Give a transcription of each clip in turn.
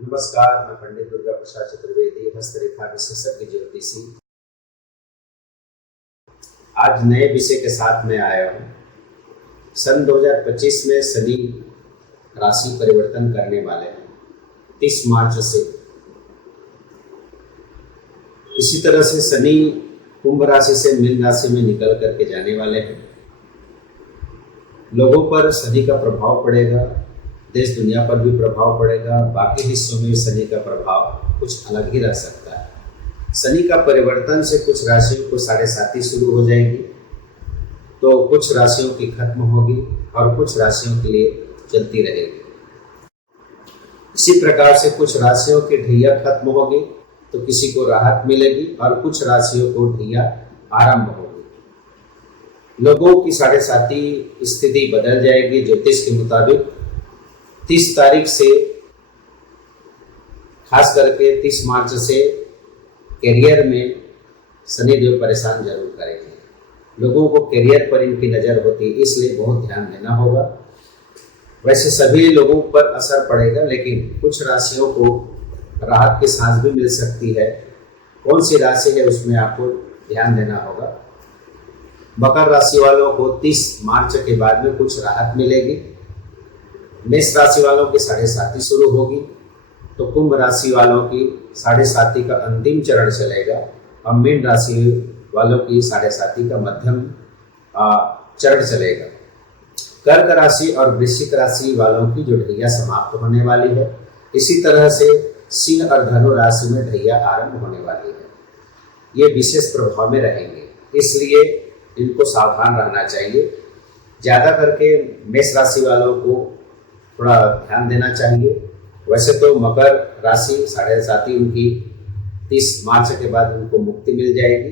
नमस्कार, मैं पंडित दुर्गा प्रसाद चतुर्वेदी, हस्तरेखा विशेषज्ञ ज्योतिषी। आज नए विषय के साथ मैं आया हूँ। सन 2025 में शनि राशि परिवर्तन करने वाले हैं 30 मार्च से। इसी तरह से शनि कुंभ राशि से मीन राशि में निकल करके जाने वाले हैं। लोगों पर शनि का प्रभाव पड़ेगा, देश दुनिया पर भी प्रभाव पड़ेगा। बाकी हिस्सों में शनि का प्रभाव कुछ अलग ही रह सकता है। शनि का परिवर्तन से कुछ राशियों को 7.5 शुरू हो जाएगी, तो कुछ राशियों की खत्म होगी और कुछ राशियों के लिए चलती रहेगी। इसी प्रकार से कुछ राशियों की ढैया खत्म होगी तो किसी को राहत मिलेगी और कुछ राशियों को ढैया आरंभ होगी। लोगों की 7.5 स्थिति बदल जाएगी। ज्योतिष के मुताबिक 30 तारीख से, खास करके 30 मार्च से करियर में शनिदेव परेशान जरूर करेंगे। लोगों को करियर पर इनकी नज़र होती है, इसलिए बहुत ध्यान देना होगा। वैसे सभी लोगों पर असर पड़ेगा, लेकिन कुछ राशियों को राहत की सांस भी मिल सकती है। कौन सी राशि है उसमें आपको ध्यान देना होगा। मकर राशि वालों को 30 मार्च के बाद में कुछ राहत मिलेगी। मेष राशि वालों की 7.5 शुरू होगी, तो कुंभ राशि वालों की 7.5 का अंतिम चरण चलेगा और मीन राशि वालों की 7.5 का मध्यम चरण चलेगा। कर्क राशि और वृश्चिक राशि वालों की जो ढैया समाप्त होने वाली है। इसी तरह से सिंह और धनु राशि में ढैया आरंभ होने वाली है। ये विशेष प्रभाव में रहेंगे, इसलिए इनको सावधान रहना चाहिए। ज़्यादा करके मेष राशि वालों को थोड़ा ध्यान देना चाहिए। वैसे तो मकर राशि 7.5 उनकी 30 मार्च के बाद उनको मुक्ति मिल जाएगी।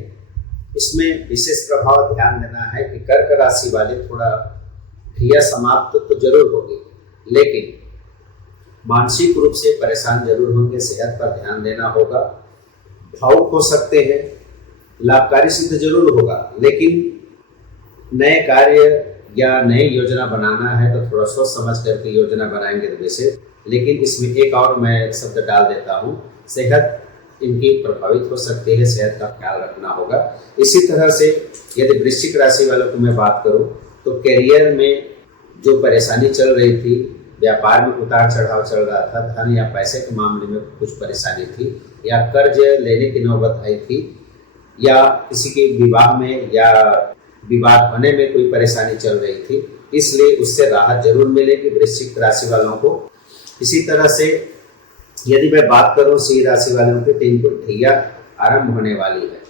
इसमें विशेष प्रभाव ध्यान देना है कि कर्क राशि वाले थोड़ा ढैया समाप्त तो जरूर होगी, लेकिन मानसिक रूप से परेशान जरूर होंगे। सेहत पर ध्यान देना होगा। भावुक हो सकते हैं। लाभकारी सिद्ध जरूर होगा, लेकिन नए कार्य या नई योजना बनाना है तो थोड़ा सोच समझ करके योजना बनाएंगे तो वैसे। लेकिन इसमें एक और मैं शब्द डाल देता हूँ, सेहत इनकी प्रभावित हो सकती है, सेहत का ख्याल रखना होगा। इसी तरह से यदि वृश्चिक राशि वालों को मैं बात करूँ तो करियर में जो परेशानी चल रही थी, व्यापार में उतार चढ़ाव चल रहा था, धन या पैसे के मामले में कुछ परेशानी थी, या कर्ज लेने की नौबत आई थी, या किसी के विवाह में या विवाद होने में कोई परेशानी चल रही थी, इसलिए उससे राहत जरूर मिलेगी वृश्चिक राशि वालों को। इसी तरह से यदि मैं बात करूं सिंह राशि वालों की, तो इनको ढैया आरंभ होने वाली है।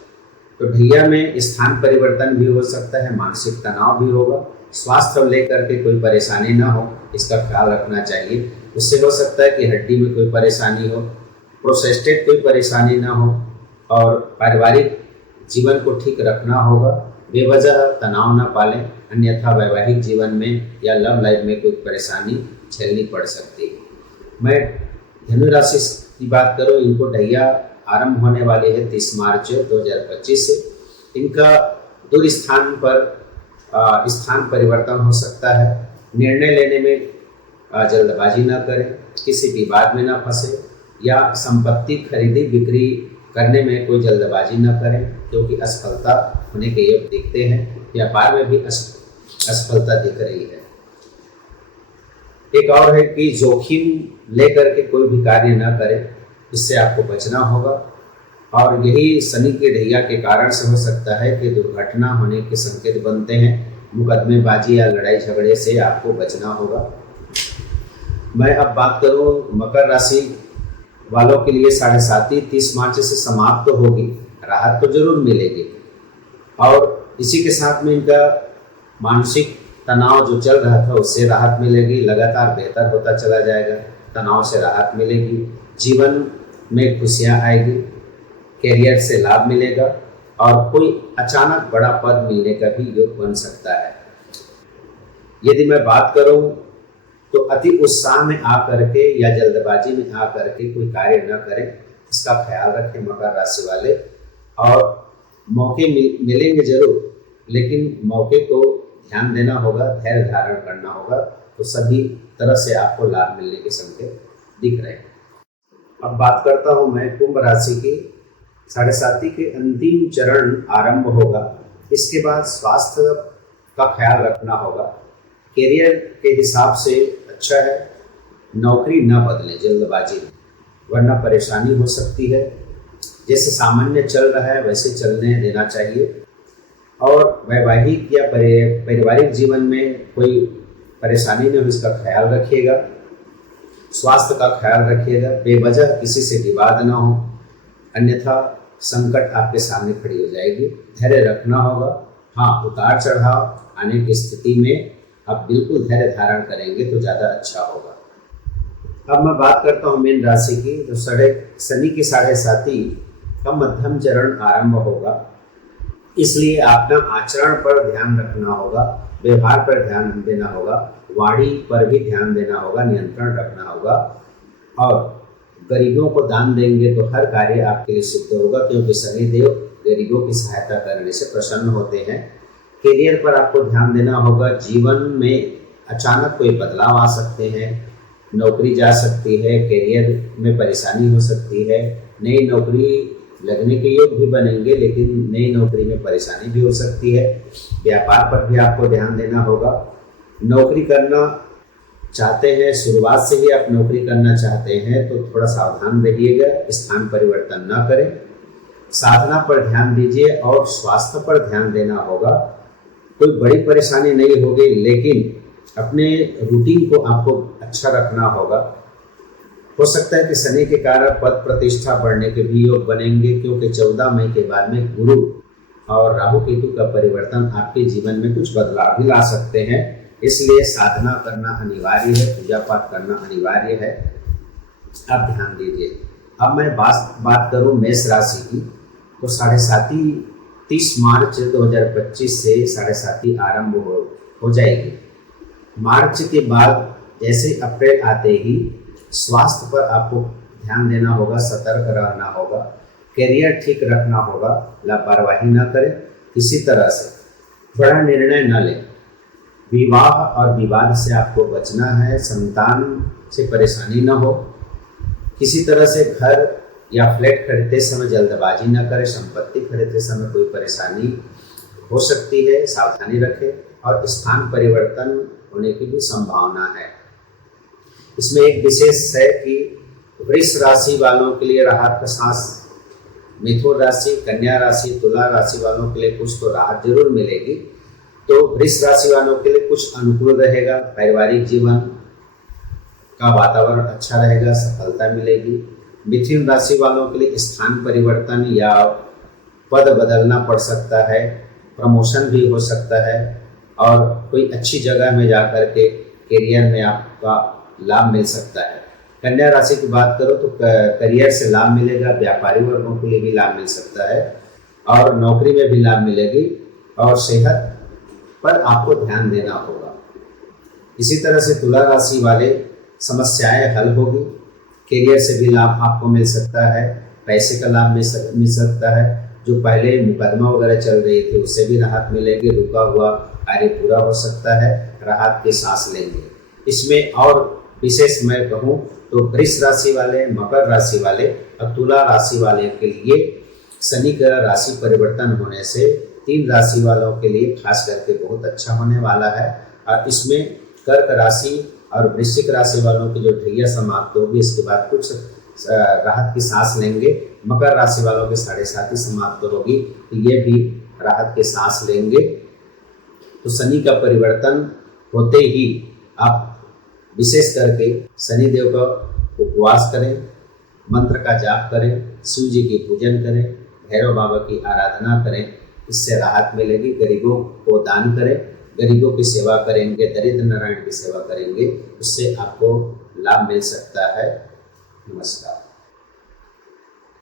तो ढैया में स्थान परिवर्तन भी हो सकता है, मानसिक तनाव भी होगा। स्वास्थ्य को लेकर के कोई परेशानी ना हो, इसका ख्याल रखना चाहिए। उससे हो सकता है कि हड्डी में कोई परेशानी हो, प्रोस्टेट कोई परेशानी ना हो, और पारिवारिक जीवन को ठीक रखना होगा। बेवजह तनाव न पालें, अन्यथा वैवाहिक जीवन में या लव लाइफ में कोई परेशानी झेलनी पड़ सकती है। मैं धनु राशि की बात करूं, इनको ढैया आरंभ होने वाली है 30 मार्च 2025 से। इनका दूर स्थान पर स्थान परिवर्तन हो सकता है। निर्णय लेने में जल्दबाजी न करें, किसी विवाद में न फंसे, या संपत्ति खरीदी बिक्री करने में कोई जल्दबाजी न करें, क्योंकि असफलता होने के योग दिखते हैं। व्यापार में भी असफलता दिख रही है। एक और है कि जोखिम लेकर के कोई भी कार्य न करें, इससे आपको बचना होगा। और यही शनि के ढैया के कारण से हो सकता है कि दुर्घटना होने के संकेत बनते हैं। मुकदमेबाजी या लड़ाई झगड़े से आपको बचना होगा। मैं अब बात करूं मकर राशि वालों के लिए 7.5 30 मार्च से समाप्त होगी। राहत तो जरूर मिलेगी, और इसी के साथ में इनका मानसिक तनाव जो चल रहा था उससे राहत मिलेगी। लगातार बेहतर होता चला जाएगा, तनाव से राहत मिलेगी, जीवन में खुशियाँ आएगी, कैरियर से लाभ मिलेगा, और कोई अचानक बड़ा पद मिलने का भी योग बन सकता है। यदि मैं बात करूं तो अति उत्साह में आकर के या जल्दबाजी में आकर के कोई कार्य न करें, इसका ख्याल रखें मकर राशि वाले। और मौके मिलेंगे जरूर, लेकिन मौके को ध्यान देना होगा, धैर्य धारण करना होगा, तो सभी तरह से आपको लाभ मिलने के संकेत दिख रहे हैं। अब बात करता हूँ मैं कुंभ राशि की। साढ़े साथी के अंतिम चरण आरंभ होगा। इसके बाद स्वास्थ्य का ख्याल रखना होगा। करियर के हिसाब से अच्छा है। नौकरी न बदलें जल्दबाजी में, वरना परेशानी हो सकती है। जैसे सामान्य चल रहा है वैसे चलने देना चाहिए। और वैवाहिक या पारिवारिक जीवन में कोई परेशानी न हो, इसका ख्याल रखिएगा। स्वास्थ्य का ख्याल रखिएगा। बेवजह किसी से विवाद न हो, अन्यथा संकट आपके सामने खड़ी हो जाएगी। धैर्य रखना होगा। हाँ, उतार चढ़ाव आने की स्थिति में आप बिल्कुल धैर्य धारण करेंगे तो ज़्यादा अच्छा होगा। अब मैं बात करता हूँ मीन राशि की। तो शनि की साढ़े साथी का मध्यम चरण आरंभ होगा। इसलिए अपना आचरण पर ध्यान रखना होगा, व्यवहार पर ध्यान देना होगा, वाणी पर भी ध्यान देना होगा, नियंत्रण रखना होगा। और गरीबों को दान देंगे तो हर कार्य आपके लिए सिद्ध होगा, क्योंकि शनिदेव गरीबों की सहायता करने से प्रसन्न होते हैं। करियर पर आपको ध्यान देना होगा। जीवन में अचानक कोई बदलाव आ सकते हैं, नौकरी जा सकती है, करियर में परेशानी हो सकती है, नई नौकरी लगने के योग भी बनेंगे, लेकिन नई नौकरी में परेशानी भी हो सकती है। व्यापार पर भी आपको ध्यान देना होगा। नौकरी करना चाहते हैं, शुरुआत से ही आप नौकरी करना चाहते हैं तो थोड़ा सावधान रहिएगा, स्थान परिवर्तन ना करें। साधना पर ध्यान दीजिए और स्वास्थ्य पर ध्यान देना होगा। कोई बड़ी परेशानी नहीं होगी, लेकिन अपने रूटीन को आपको अच्छा रखना होगा। हो सकता है कि शनि के कारण पद प्रतिष्ठा बढ़ने के भी योग बनेंगे, क्योंकि 14 मई के बाद में गुरु और राहु केतु का परिवर्तन आपके जीवन में कुछ बदलाव भी ला सकते हैं। इसलिए साधना करना अनिवार्य है, पूजा पाठ करना अनिवार्य है। आप ध्यान दीजिए। अब मैं बात करूं मेष राशि की। तो साढ़े साथी 30 मार्च 2025 से साढ़े साथी आरंभ हो जाएगी। मार्च के बाद जैसे अप्रैल आते ही स्वास्थ्य पर आपको ध्यान देना होगा, सतर्क रहना होगा, करियर ठीक रखना होगा, लापरवाही न करें, किसी तरह से बड़ा निर्णय न लें। विवाह और विवाद से आपको बचना है, संतान से परेशानी न हो। किसी तरह से घर या फ्लैट खरीदते समय जल्दबाजी न करें। संपत्ति खरीदते समय कोई परेशानी हो सकती है, सावधानी रखें। और स्थान परिवर्तन होने की भी संभावना है। इसमें एक विशेष है कि वृष राशि वालों के लिए राहत का सांस, मिथुन राशि, कन्या राशि, तुला राशि वालों के लिए कुछ तो राहत जरूर मिलेगी। तो वृष राशि वालों के लिए कुछ अनुकूल रहेगा। पारिवारिक जीवन का वातावरण अच्छा रहेगा, सफलता मिलेगी। मिथुन राशि वालों के लिए स्थान परिवर्तन या पद बदलना पड़ सकता है, प्रमोशन भी हो सकता है, और कोई अच्छी जगह में जाकर के करियर में आपका लाभ मिल सकता है। कन्या राशि की बात करो तो करियर से लाभ मिलेगा, व्यापारी वर्गों के लिए भी लाभ मिल सकता है, और नौकरी में भी लाभ मिलेगी। और सेहत पर आपको ध्यान देना होगा। इसी तरह से तुला राशि वाले समस्याएं हल होगी, करियर से भी लाभ आपको मिल सकता है, पैसे का लाभ मिल सकता है। जो पहले मुकदमा वगैरह चल रही थी उससे भी राहत मिलेगी, रुका हुआ कार्य पूरा हो सकता है, राहत की सांस लेंगे। इसमें और विशेष मैं कहूँ तो वृष राशि वाले, मकर राशि वाले और तुला राशि वाले के लिए शनि का राशि परिवर्तन होने से 3 राशि वालों के लिए खास करके बहुत अच्छा होने वाला है। और इसमें कर्क राशि और वृश्चिक राशि वालों की जो ढैया समाप्त होगी, इसके बाद कुछ राहत की सांस लेंगे। मकर राशि वालों के साढ़े साथी समाप्त होगी, तो ये भी राहत की सांस लेंगे। तो शनि का परिवर्तन होते ही आप विशेष करके शनिदेव का उपवास करें, मंत्र का जाप करें, शिव जी की पूजन करें, भैरव बाबा की आराधना करें, इससे राहत मिलेगी। गरीबों को दान करें, गरीबों की सेवा करेंगे, दरिद्र नारायण की सेवा करेंगे, उससे आपको लाभ मिल सकता है। नमस्कार।